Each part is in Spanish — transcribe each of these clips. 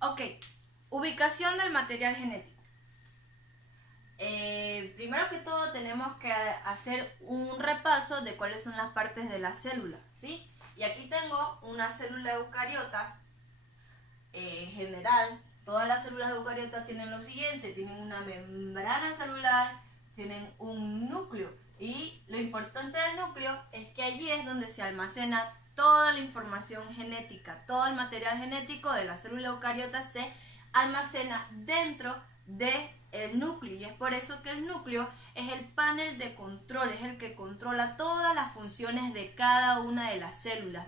Ok, ubicación del material genético. Primero que todo tenemos que hacer un repaso de cuáles son las partes de la célula, ¿sí? Y aquí tengo una célula eucariota general. Todas las células eucariotas tienen lo siguiente: tienen una membrana celular, tienen un núcleo. Y lo importante del núcleo es que allí es donde se almacena toda la información genética. Todo el material genético de la célula eucariota se almacena dentro del núcleo, y es por eso que el núcleo es el panel de control, es el que controla todas las funciones de cada una de las células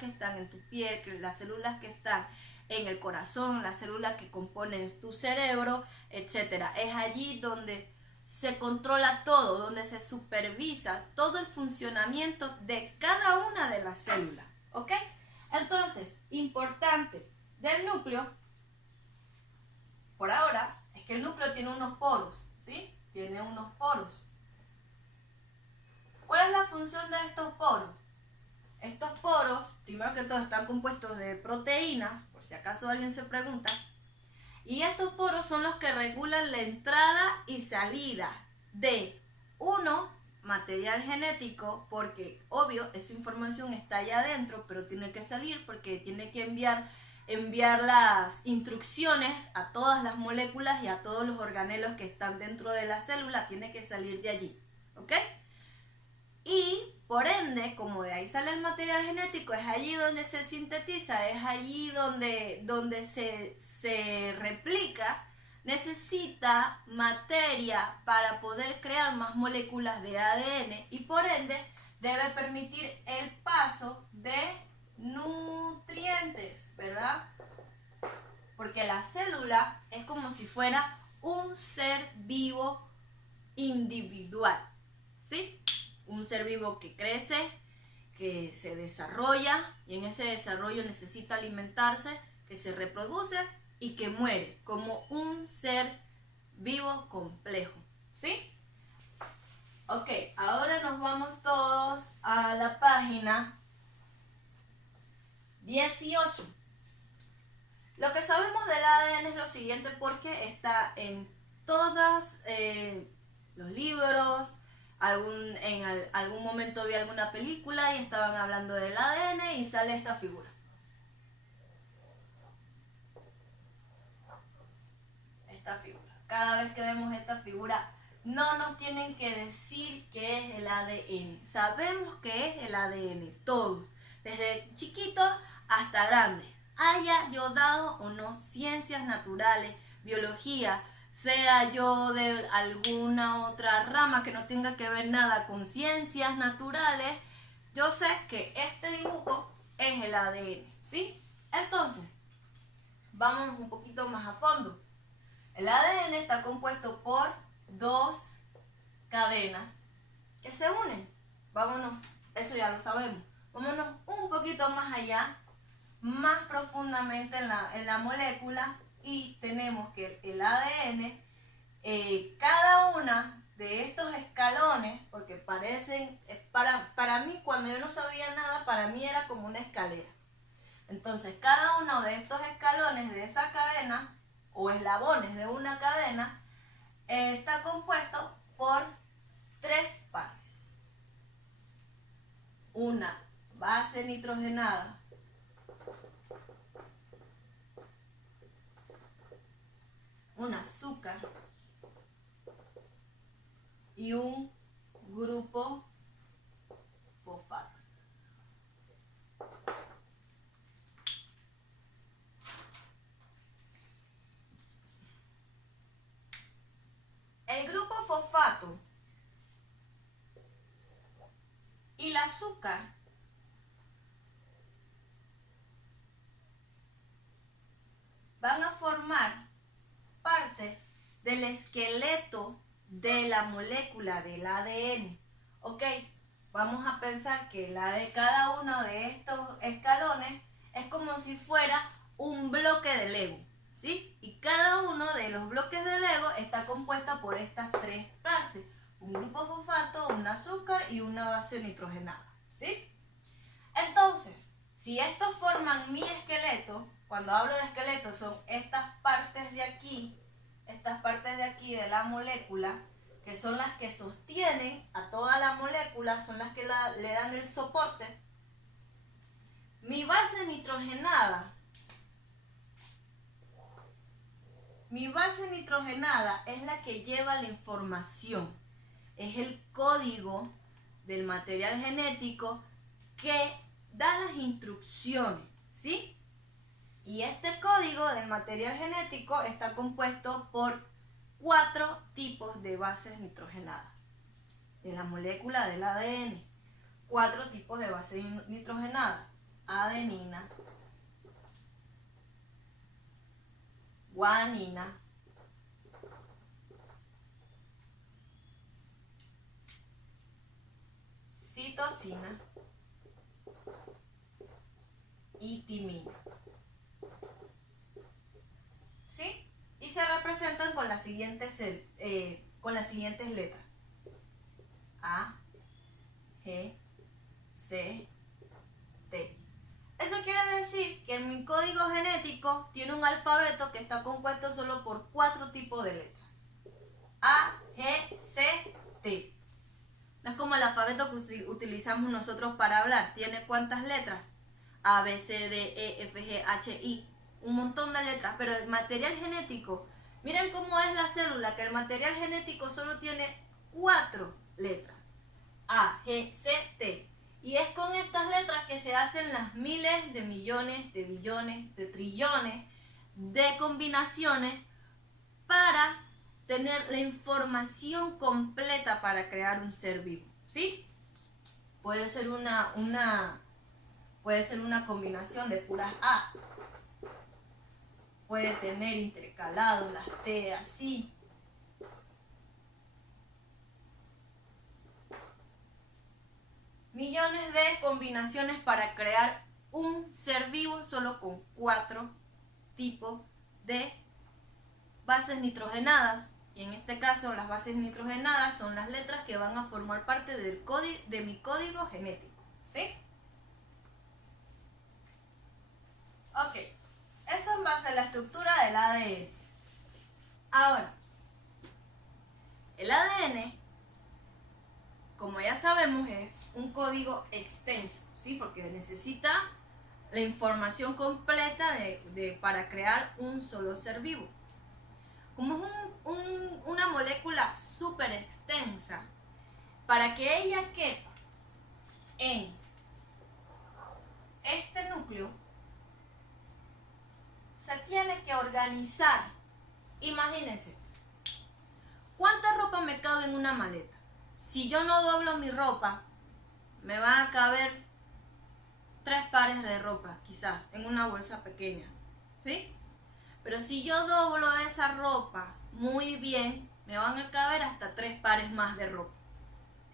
que están en tu piel, las células que están en el corazón, las células que componen tu cerebro, etc. Es allí donde se controla todo, donde se supervisa todo el funcionamiento de cada una de las células, ¿ok? Entonces, importante del núcleo, por ahora, es que el núcleo tiene unos poros, ¿sí? Tiene unos poros. ¿Cuál es la función de estos poros? Estos poros, primero que todo, están compuestos de proteínas, por si acaso alguien se pregunta, y estos poros son los que regulan la entrada y salida de material genético, porque obvio, esa información está allá adentro, pero tiene que salir porque tiene que enviar las instrucciones a todas las moléculas y a todos los organelos que están dentro de la célula, tiene que salir de allí, ¿ok? Y por ende, como de ahí sale el material genético, es allí donde se sintetiza, es allí donde se replica, necesita materia para poder crear más moléculas de ADN, y por ende debe permitir el paso de nutrientes, ¿verdad? Porque la célula es como si fuera un ser vivo individual, ¿sí? Un ser vivo que crece, que se desarrolla, y en ese desarrollo necesita alimentarse, que se reproduce y que muere, como un ser vivo complejo, ¿sí? Ok, ahora nos vamos todos a la página 18. Lo que sabemos del ADN es lo siguiente, porque está en todos los libros. En algún momento vi alguna película y estaban hablando del ADN y sale esta figura. Esta figura. Cada vez que vemos esta figura, no nos tienen que decir qué es el ADN. Sabemos qué es el ADN, todos, desde chiquitos hasta grandes. Haya yo dado o no ciencias naturales, biología, sea yo de alguna otra rama que no tenga que ver nada con ciencias naturales, yo sé que este dibujo es el ADN, ¿sí? Entonces, vamos un poquito más a fondo. El ADN está compuesto por dos cadenas que se unen. Vámonos, eso ya lo sabemos. Vámonos un poquito más allá, más profundamente en la molécula, y tenemos que el ADN, cada una de estos escalones, porque parecen, para mí, cuando yo no sabía nada, para mí era como una escalera. Entonces, cada uno de estos escalones de esa cadena, o eslabones de una cadena, está compuesto por tres partes. Una base nitrogenada, un azúcar y un grupo fosfato. El grupo fosfato y el azúcar van a formar parte del esqueleto de la molécula del ADN. Ok, vamos a pensar que la de cada uno de estos escalones es como si fuera un bloque de Lego, ¿sí? Y cada uno de los bloques de Lego está compuesta por estas tres partes: un grupo fosfato, un azúcar y una base nitrogenada, ¿sí? Entonces, si estos forman mi esqueleto, cuando hablo de esqueleto son estas partes de aquí de la molécula, que son las que sostienen a toda la molécula, son las que le dan el soporte. Mi base nitrogenada es la que lleva la información, es el código del material genético que da las instrucciones, ¿sí? Y este código del material genético está compuesto por 4 tipos de bases nitrogenadas de la molécula del ADN. 4 tipos de bases nitrogenadas: adenina, guanina, citosina y timina. ¿Sí? Y se representan con las siguientes letras: A, G, C, T. Eso quiere decir que mi código genético tiene un alfabeto que está compuesto solo por 4 tipos de letras: A, G, C, T. No es como el alfabeto que utilizamos nosotros para hablar. ¿Tiene cuántas letras? A, B, C, D, E, F, G, H, I. Un montón de letras. Pero el material genético, miren cómo es la célula, que el material genético solo tiene 4 letras: A, G, C, T. Y es con estas letras que se hacen las miles de millones, de billones, de trillones de combinaciones para tener la información completa para crear un ser vivo, ¿sí? Puede ser una combinación de puras A. Puede tener intercalados las T así. Millones de combinaciones para crear un ser vivo solo con 4 tipos de bases nitrogenadas. Y en este caso las bases nitrogenadas son las letras que van a formar parte de mi código genético, ¿sí? Ok, eso es base a la estructura del ADN. Ahora, el ADN, como ya sabemos, es un código extenso, ¿sí? Porque necesita la información completa para crear un solo ser vivo. Como es una molécula súper extensa, para que ella quepa en este núcleo, se tiene que organizar. Imagínense, ¿cuánta ropa me cabe en una maleta? Si yo no doblo mi ropa, me van a caber 3 pares de ropa, quizás, en una bolsa pequeña, ¿sí? Pero si yo doblo esa ropa muy bien, me van a caber hasta 3 pares más de ropa.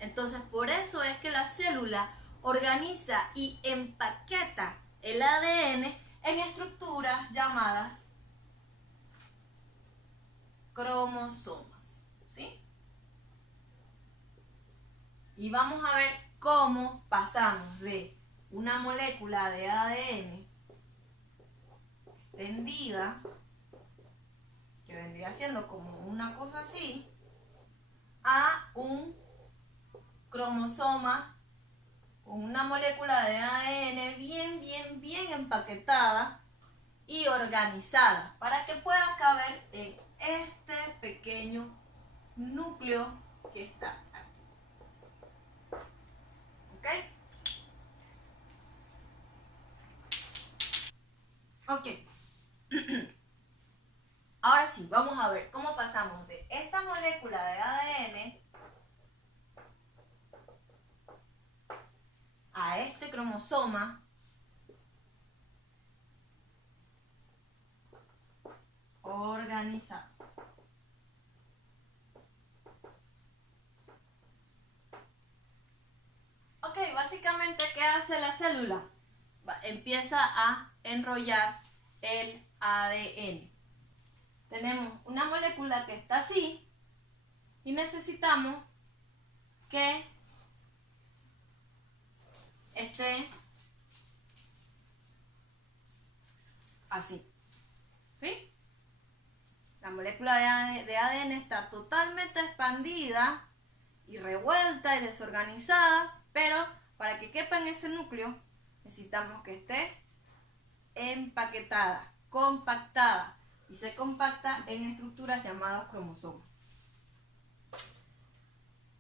Entonces, por eso es que la célula organiza y empaqueta el ADN en estructuras llamadas cromosomas, ¿sí? Y vamos a ver cómo pasamos de una molécula de ADN extendida, que vendría siendo como una cosa así, a un cromosoma con una molécula de ADN bien empaquetada y organizada para que pueda caber en este pequeño núcleo que está aquí. ¿Ok? Ok. Ahora sí, vamos a ver cómo pasamos de esta molécula de ADN a este cromosoma organizado. Ok, básicamente, ¿qué hace la célula? Empieza a enrollar el ADN. Tenemos una molécula que está así y necesitamos que esté así, ¿sí? La molécula de ADN está totalmente expandida y revuelta y desorganizada, pero para que quepa en ese núcleo necesitamos que esté empaquetada, compactada, y se compacta en estructuras llamadas cromosomas.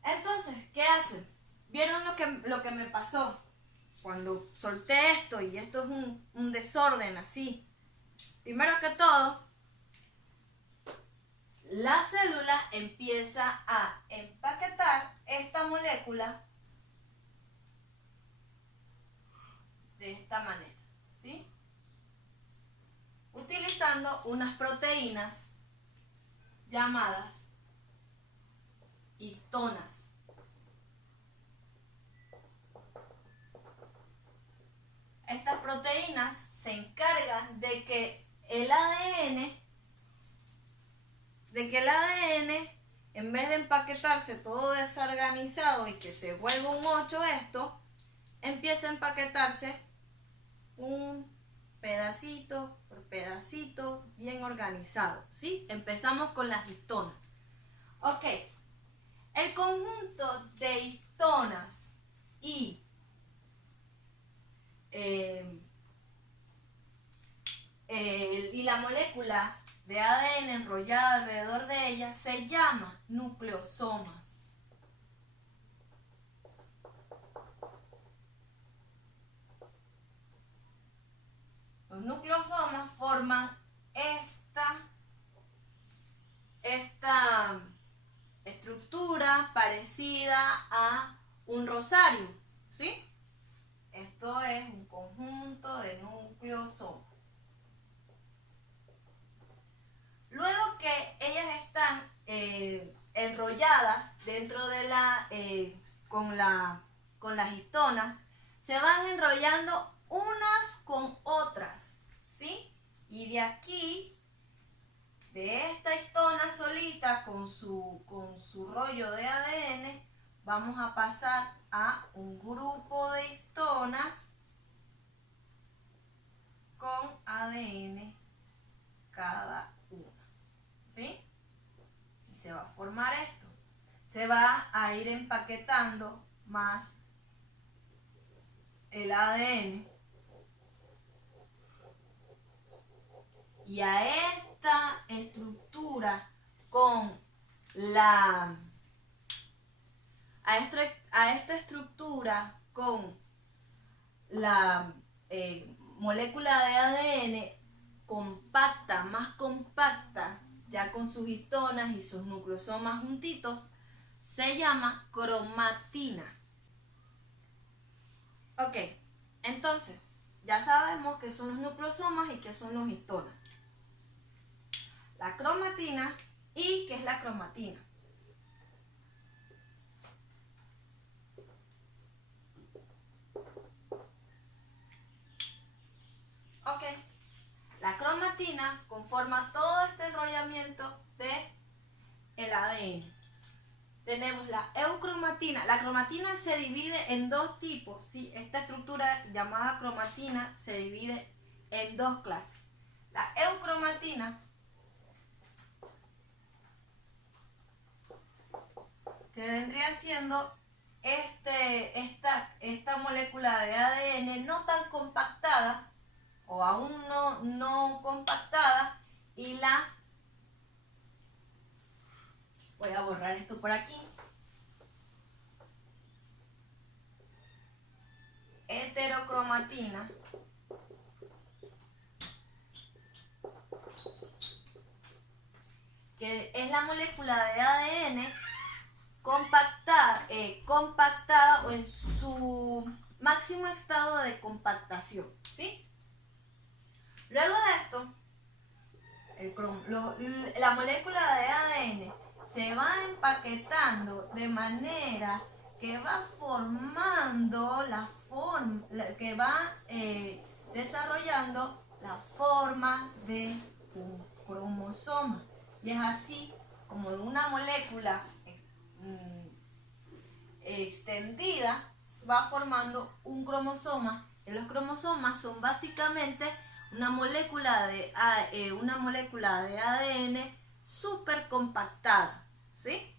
Entonces, ¿qué hacen? ¿Vieron lo que me pasó? Cuando solté esto, y esto es un desorden así. Primero que todo, la célula empieza a empaquetar esta molécula de esta manera, ¿sí? Utilizando unas proteínas llamadas histonas. Estas proteínas se encargan de que el ADN, en vez de empaquetarse todo desorganizado y que se vuelva un 8 esto, empieza a empaquetarse un pedacito por pedacito bien organizado, ¿sí? Empezamos con las histonas. Ok, el conjunto de histonas y la molécula de ADN enrollada alrededor de ella se llama nucleosomas. Los nucleosomas forman esta estructura parecida a un rosario, ¿sí? Esto es un conjunto de nucleosomas. Luego que ellas están enrolladas dentro de con las histonas, se van enrollando unas con otras, ¿sí? Y de aquí, de esta histona solita con su rollo de ADN, vamos a pasar a un grupo de histonas con ADN cada una, ¿sí? Y se va a formar esto. Se va a ir empaquetando más el ADN. Y a esta estructura con la molécula de ADN compacta, más compacta, ya con sus histonas y sus nucleosomas juntitos, se llama cromatina. Ok, entonces, ya sabemos qué son los nucleosomas y qué son los histonas. La cromatina y qué es la cromatina. Ok, la cromatina conforma todo este enrollamiento de el ADN. Tenemos la eucromatina. La cromatina se divide en dos tipos, ¿sí? Esta estructura llamada cromatina se divide en dos clases. La eucromatina, que vendría siendo esta molécula de ADN no tan compactada, o aún no compactada, y voy a borrar esto por aquí. Heterocromatina, que es la molécula de ADN compactada o en su máximo estado de compactación, ¿sí? Luego de esto, la molécula de ADN se va empaquetando de manera que va formando que va desarrollando la forma de un cromosoma. Y es así como de una molécula extendida va formando un cromosoma. Y los cromosomas son básicamente una molécula de ADN súper compactada, ¿sí?